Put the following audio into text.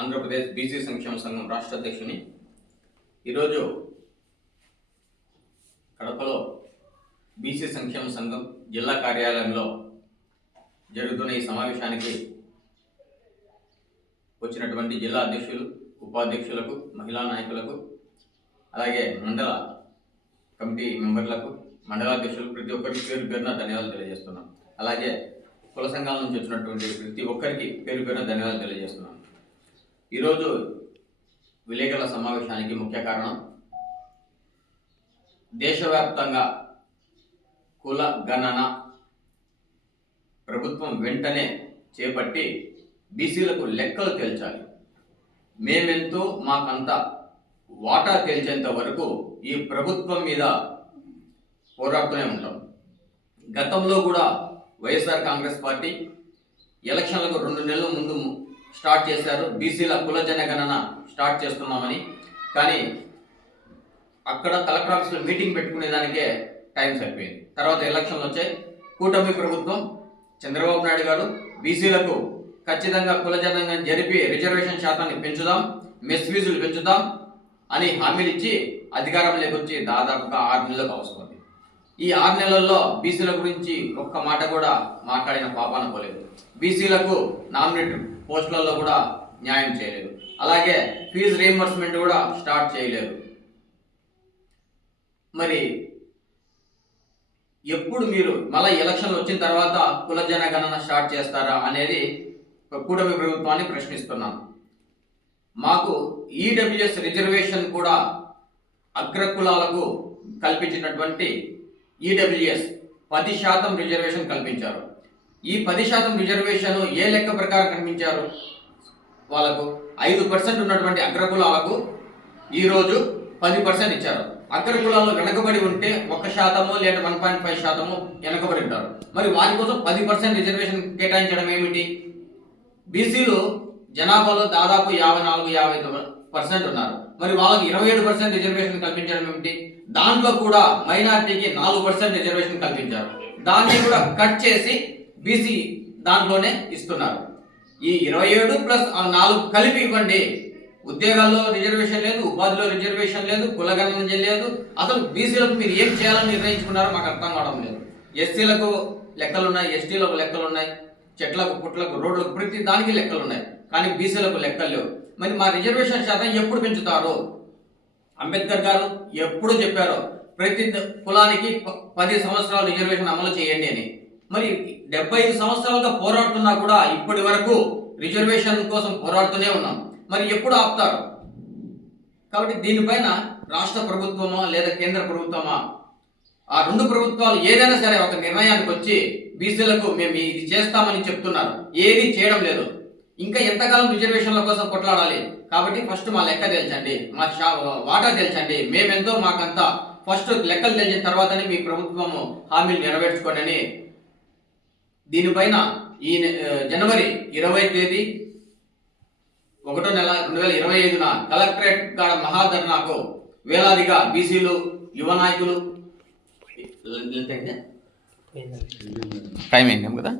Andhra Pradesh BC సంక్షేమ సంఘం రాష్ట్ర అధ్యక్షుని. ఈరోజు కడపలో బీసీ సంక్షేమ సంఘం జిల్లా కార్యాలయంలో జరుగుతున్న ఈ సమావేశానికి వచ్చినటువంటి జిల్లా అధ్యక్షులు, ఉపాధ్యక్షులకు, మహిళా నాయకులకు, అలాగే మండల కమిటీ మెంబర్లకు, మండలాధ్యక్షులు ప్రతి ఒక్కరికి పేరు పేరున ధన్యవాదాలు తెలియజేస్తున్నాం. అలాగే కుల సంఘాల నుంచి వచ్చినటువంటి ప్రతి ఒక్కరికి పేరు పేరున ధన్యవాదాలు తెలియజేస్తున్నాం. ఈరోజు విలేకరుల సమావేశానికి ముఖ్య కారణం దేశవ్యాప్తంగా కుల గణన ప్రభుత్వం వెంటనే చేపట్టి బీసీలకు లెక్కలు తేల్చాలి. మేమెంతో మాకంత వాటా తేల్చేంత వరకు ఈ ప్రభుత్వం మీద పోరాడుతూనే ఉంటాం. గతంలో కూడా వైఎస్ఆర్ కాంగ్రెస్ పార్టీ ఎలక్షన్లకు 2 నెలల ముందు స్టార్ట్ చేశారు, బీసీల కుల జనగణన స్టార్ట్ చేస్తున్నామని. కానీ అక్కడ కలెక్టర్ ఆఫీస్లో మీటింగ్ పెట్టుకునేదానికే టైం సరిపోయింది. తర్వాత ఎలక్షన్లు వచ్చాయి. కూటమి ప్రభుత్వం చంద్రబాబు నాయుడు గారు బీసీలకు ఖచ్చితంగా కుల జనగణన జరిపి రిజర్వేషన్ శాతాన్ని పెంచుదాం, మెస్ ఫీజులు పెంచుదాం అని హామీలు ఇచ్చి అధికారంలోకి వచ్చి దాదాపుగా 6 నెలలకు అవసరం. ఈ 6 నెలల్లో బీసీల గురించి ఒక్క మాట కూడా మాట్లాడిన పాపాన పోలేదు. బీసీలకు నామినేట్ పోస్టులలో కూడా న్యాయం చేయలేదు. అలాగే ఫీజు రీయింబర్స్మెంట్ కూడా స్టార్ట్ చేయలేదు. మరి ఎప్పుడు మీరు మళ్ళీ ఎలక్షన్లు వచ్చిన తర్వాత కుల జనగణన స్టార్ట్ చేస్తారా అనేది కూటమి ప్రభుత్వాన్ని ప్రశ్నిస్తున్నాను. మాకు ఈడబ్ల్యూఎస్ రిజర్వేషన్ కూడా అగ్రకులాలకు కల్పించినటువంటి ఈడబ్ల్యూఎస్ 10% రిజర్వేషన్ కల్పించారు. ఈ 10% రిజర్వేషన్ ఏ లెక్క ప్రకారం కల్పించారు? వాళ్ళకు 5% ఉన్నటువంటి అగ్రకులాలకు ఈరోజు 10% ఇచ్చారు. అగ్రకులాలు వెనకబడి ఉంటే 1% లేదా 1.5% వెనకబడి ఉంటారు. మరి వారి కోసం 10% రిజర్వేషన్ కేటాయించడం ఏమిటి? బీసీలు జనాభాలో దాదాపు 54-55% ఉన్నారు. మరి వాళ్ళకి 27% రిజర్వేషన్ కల్పించడం ఏమిటి? దాంట్లో కూడా మైనారిటీకి 4% రిజర్వేషన్ కల్పించారు. దాన్ని కూడా కట్ చేసి బీసీ దాంట్లోనే ఇస్తున్నారు. ఈ 27+4 కలిపి ఇవ్వండి. ఉద్యోగాల్లో రిజర్వేషన్ లేదు, ఉపాధిలో రిజర్వేషన్ లేదు, కులగణన లేదు. అసలు బీసీలకు మీరు ఏం చేయాలని నిర్ణయించుకున్నారో మాకు అర్థం కావడం లేదు. ఎస్సీలకు లెక్కలున్నాయి, ఎస్టీలకు లెక్కలున్నాయి, చెట్లకు, పుట్లకు, రోడ్లకు, ప్రతి దానికి లెక్కలున్నాయి. కానీ బీసీలకు లెక్కలు లేవు. మరి మా రిజర్వేషన్ శాతం ఎప్పుడు పెంచుతారు? అంబేద్కర్ గారు ఎప్పుడు చెప్పారు ప్రతి కులానికి 10 సంవత్సరాలు రిజర్వేషన్ అమలు చేయండి అని. మరి 75 సంవత్సరాలుగా పోరాడుతున్నా కూడా ఇప్పటి వరకు రిజర్వేషన్ కోసం పోరాడుతూనే ఉన్నాం. మరి ఎప్పుడు ఆపుతారు? కాబట్టి దీనిపైన రాష్ట్ర ప్రభుత్వమా లేదా కేంద్ర ప్రభుత్వమా, ఆ 2 ప్రభుత్వాలు ఏదైనా సరే ఒక నిర్ణయానికి వచ్చి బీసీలకు మేము ఇది చేస్తామని చెప్తున్నారు, ఏది చేయడం లేదు. ఇంకా ఎంతకాలం రిజర్వేషన్ల కోసం కొట్లాడాలి? కాబట్టి ఫస్ట్ మా లెక్క తెల్చండి, మా వాటా తెల్చండి, మేమెంతో మాకంతా ఫస్ట్ లెక్కలు తెలిసిన తర్వాతనే మీ ప్రభుత్వము హామీలు నెరవేర్చుకోండి అని. దీనిపైన ఈ జనవరి 20 తేదీ 1వ నెల 2025న కలెక్టరేట్ కాడ మహాధర్నాకు వేలాదిగా బీసీలు, యువ నాయకులు టైం అయింది కదా